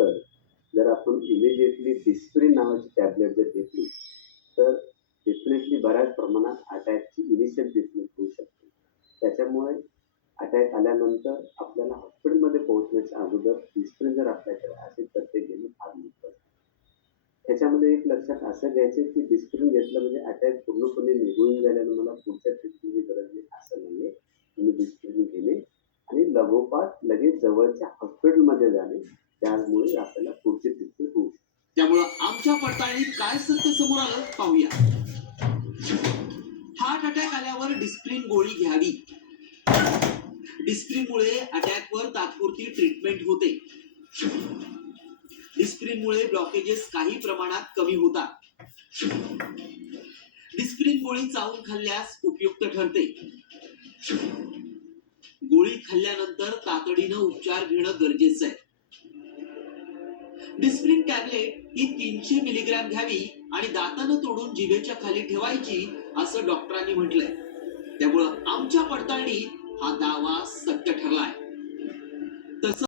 आल्यानंतर जर आपण इमिडिएटली डिस्प्रिन नावाची टॅबलेट जर घेतली तर डेफिनेटली बऱ्याच प्रमाणात अटॅकची इनिशियल ट्रीटमेंट होऊ शकते. त्याच्यामुळे अटॅक आल्यानंतर आपल्याला हॉस्पिटलमध्ये पोहोचण्याच्या अगोदर डिस्प्रिन जर आपल्याकडे असेल तर ते घेणं फार महत्त्वाचं. त्याच्यामध्ये एक लक्षात असं घ्यायचं की डिस्प्रिन घेतलं म्हणजे अटॅक पूर्णपणे निघून गेल्यानं मला पुढच्या ट्रीटमेंटची गरज नाही असं नाहीये. तुम्ही डिस्प्रिन घेणे आणि लगोपाठ लगेच जवळच्या हॉस्पिटलमध्ये जाणे, त्यामुळे आपल्याला पुढची ट्रीटमेंट होऊ शकते. त्यामुळे आमच्या पडताळणीत काय सत्य समोर आलं पाहूया. हार्ट अटॅक आल्यावर डिस्प्रिन गोळी घ्यावी. डिस्प्रिनमुळे अटॅकवर तात्पुरती ट्रीटमेंट होते. डिस्प्रिनमुळे ब्लॉकेजेस काही प्रमाणात कमी होतात. डिस्प्रिन गोळी चावून खाल्ल्यास उपयुक्त ठरते. गोळी खाल्ल्यानंतर तातडीनं उपचार घेणं गरजेचं आहे. डिस्प्रिन टॅबलेट ही 300 मिलीग्रॅम घ्यावी आणि दातानं तोडून जिभेच्या खाली ठेवायची असं डॉक्टरांनी म्हटलंय. त्यामुळं आमच्या पडताळणीत हा दावा सत्य ठरलाय. तसं